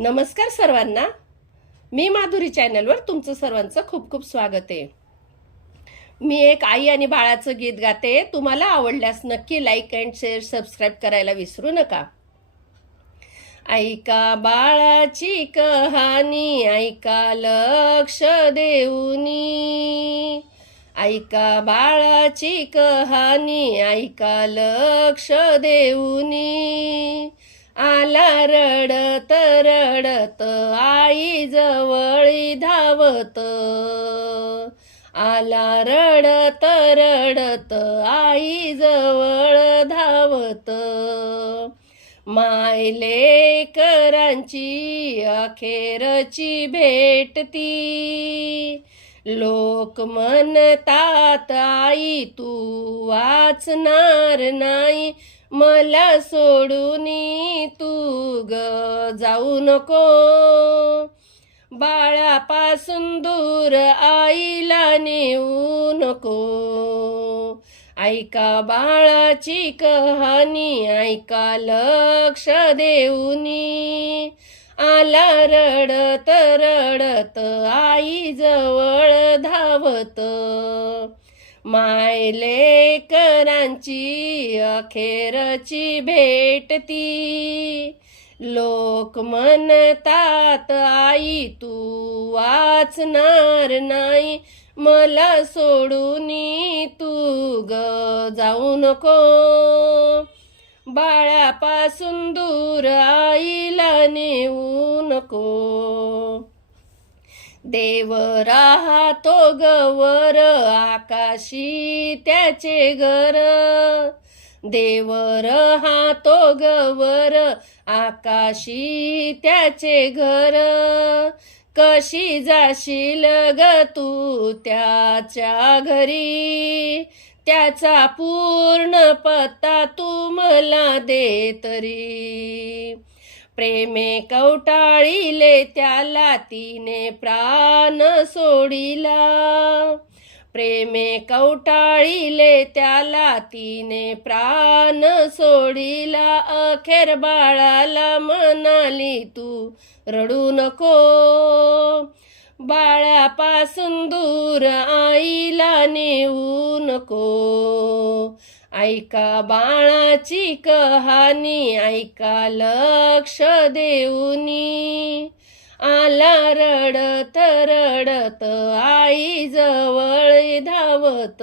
नमस्कार सर्वांना. मी माधुरी चॅनलवर तुमचं सर्वांचं खूप खूप स्वागत आहे. मी एक आई आणि बाळाचं गीत गाते. तुम्हाला आवडल्यास नक्की लाईक अँड शेअर सबस्क्राईब करायला विसरू नका. ऐका बाळाची कहाणी ऐका लक्ष देऊनी. ऐका बाळाची कहाणी ऐका लक्ष देऊनी. आला रडत रडत आई जवळी धावत. आला रडत रडत आई जवळ धावत. मायले करांची अखेरची भेट ती. लोक म्हणतात आई तू वाचणार नाही. मला सोडून जाऊ नको. बाळापासून दूर आईला नेऊ नको. ऐका बाळाची कहाणी ऐका लक्ष देऊनी. आला रडत रडत आई जवळ धावत. मायले करांची अखेरची भेट ती. लोक म्हणतात आई तू वाचणार नाही. मला सोडून तू ग जाऊ नको. बाळापासून दूर आईला नेऊ नको. देव राहतो गवर आकाशी त्याचे घर. देव राहतो गवर आकाशी त्याचे घर कशी जाशील ग तू त्याच्या घरी? त्याचा पूर्ण पत्ता तू मला दे तरी. प्रेमे कवटाळीले त्याला तिने प्राण सोडिला. प्रेमे कवटाळीले त्याला तिने प्राण सोडिला अखेर बाळाला म्हणाली तू रडू नको. बाळापासून दूर आईला नेऊ नको. ऐका बाळाची कहाणी ऐका लक्ष देऊनी. आला रडत रडत आई जवळ धावत.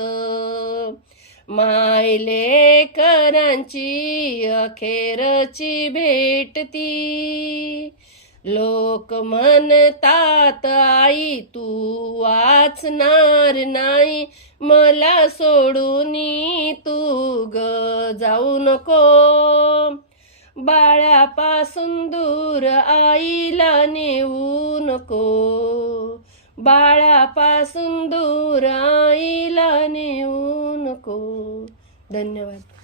मायले करांची अखेरची भेट ती. लोक म्हणतात आई तू वाचणार नाही. मला सोडून तू ग जाऊ नको. बाळापासून दूर आईला नेऊ नको. बाळापासून दूर आईला नेऊ नको. धन्यवाद.